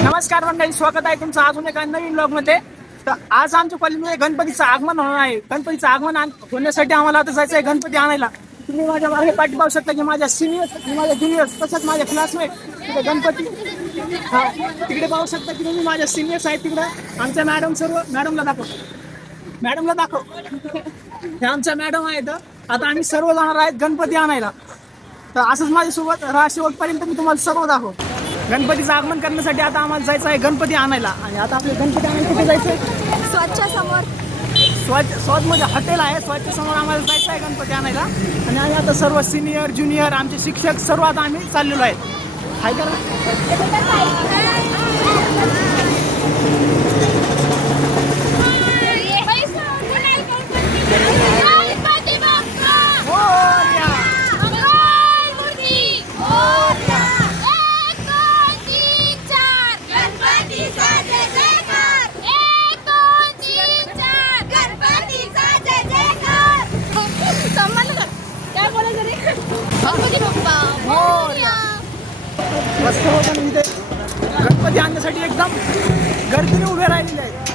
नमस्कार मंडळी स्वागत आहे तुमचं अजून एका नवीन ब्लॉगमध्ये तर आज आमच्या कॉलेजमध्ये गणपतीचं आगमन होणार आहे. गणपतीचं आगमन आण- होण्यासाठी आम्हाला आता जायचं आहे गणपती आणायला. तुम्ही माझ्या मागे पाठी पाहू शकता की माझ्या सिनियर्स माझ्या ज्युनियर्स तसंच माझ्या क्लासमेट तिथे गणपती. हा तिकडे पाहू शकता की तुम्ही माझ्या सिनियर्स आहेत तिकडे. आमच्या मॅडम सर्व मॅडमला दाखव. मॅडमला दाखव. हे आमच्या मॅडम आहेत. आता आम्ही सर्व जाणार आहेत गणपती आणायला. तर असंच माझ्यासोबत राहा शेवटपर्यंत मी तुम्हाला सर्व दाखव गणपतीचं आगमन करण्यासाठी आता आम्हाला जायचं आहे गणपती आणायला. आणि आता आपले गणपती आणायला कुठे जायचं आहे स्वच्छ समोर. स्वच्छ स्वच्छमध्ये हॉटेल आहे. स्वच्छ समोर आम्हाला जायचं आहे गणपती आणायला. आणि आम्ही आता सर्व सिनियर ज्युनियर आमचे शिक्षक सर्व आता आम्ही चाललेलो आहेत. हाय करा गणपती आणण्यासाठी एकदम गर्दीने उभे राहिलेले आहेत.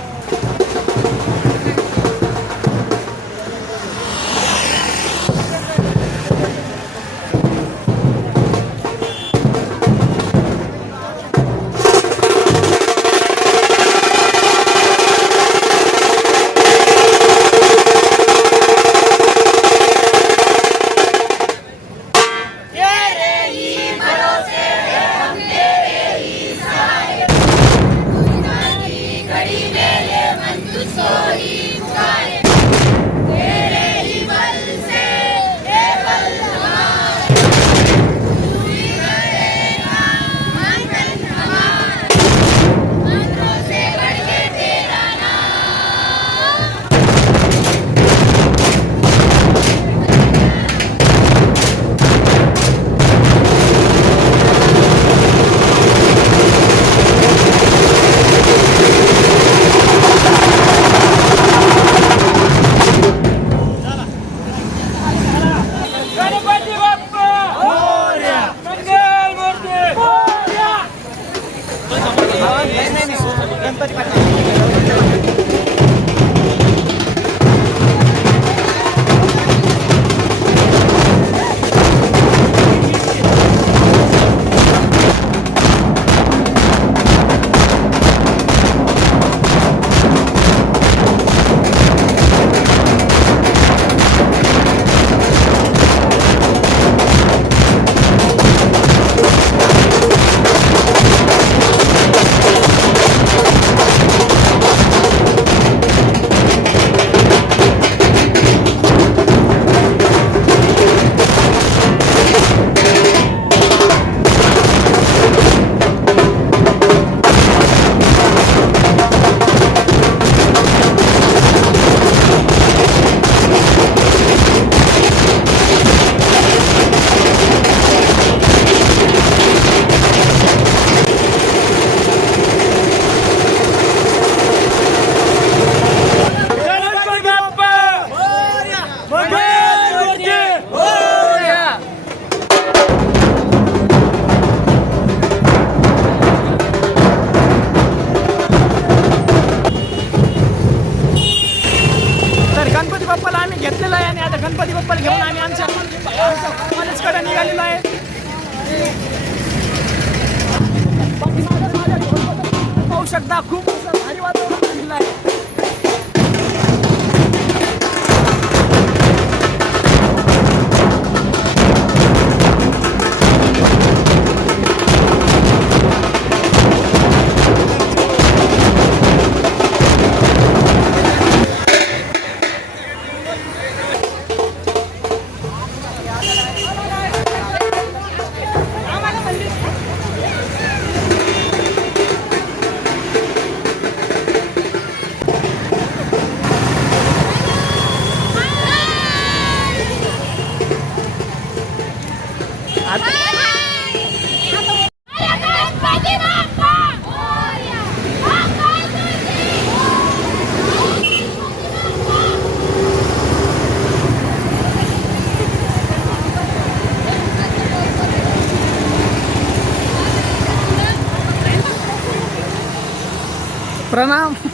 Pranam!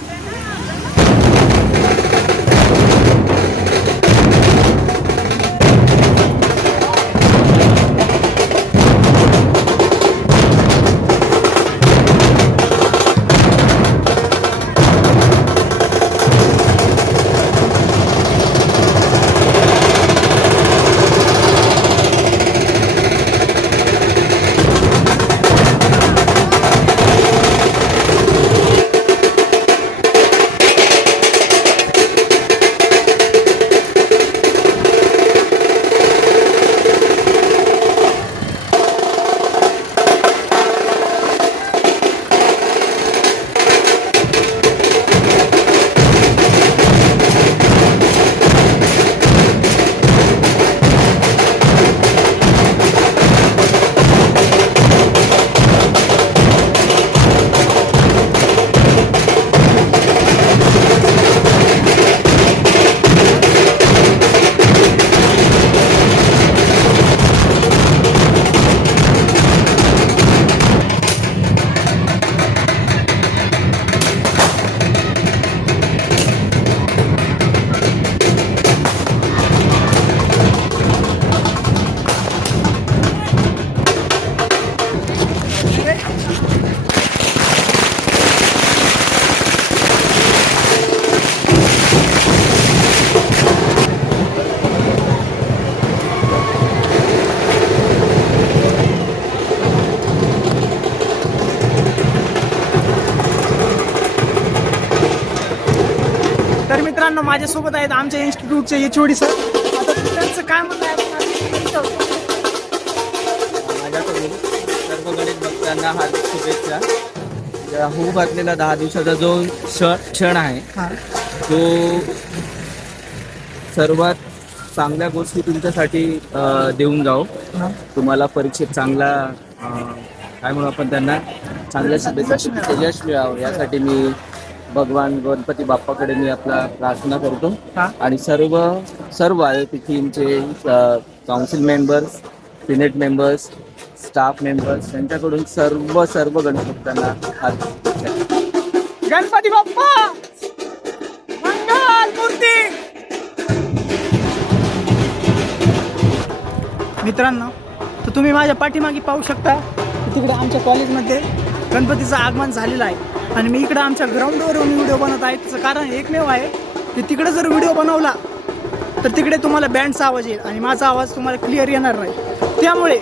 तर मित्रांनो माझ्यासोबत आहेत आमच्या इन्स्टिट्यूटचे एच सर आता त्यांचं काय म्हणणं आहे आपण माझ्याकडून सर्व गणित भक्तांना हा शुभेच्छा होऊ घातलेला दहा दिवसाचा जो क्षण क्षण आहे तो सर्वात चांगल्या गोष्टी तुमच्यासाठी देऊन जाऊ तुम्हाला परीक्षेत चांगला काय म्हणू आपण त्यांना चांगल्या शुभेच्छा यश मिळावं यासाठी मी भगवान गणपती बाप्पाकडे मी आपला प्रार्थना करतो हा. आणि सर्व सर्व आहे टीमचे council members senate members staff members त्यांच्याकडून सर्व सर्व गणपतांना शुभेच्छा. गणपती बाप्पा मंगल मूर्ती मित्रांनो तर तुम्ही माझ्या पाठीमागे पाहू शकता की तिकडे आमच्या कॉलेजमध्ये गणपतीचं आगमन झालेलं आहे आणि मी इकडं आमच्या ग्राउंडवर येऊन व्हिडिओ बनवत आहे. त्याचं कारण एकमेव आहे की तिकडे जर व्हिडिओ बनवला तर तिकडे तुम्हाला बँडचा आवाज येईल आणि माझा आवाज तुम्हाला क्लिअर येणार नाही. त्यामुळे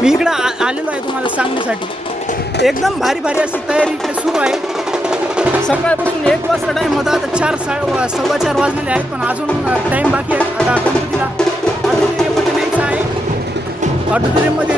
मी इकडं आ- आलेलो आहे तुम्हाला सांगण्यासाठी. एकदम भारी भारी अशी तयारी इकडे सुरू आहे. सकाळपासून एक वाजता टाईम होता आता चार सा सव्वा चार वाजलेले आहेत पण अजून टाईम बाकी आहे. आता गणपतीला ऑडिटोरियममध्ये न्यायचं आहे. ऑडिटोरियममध्ये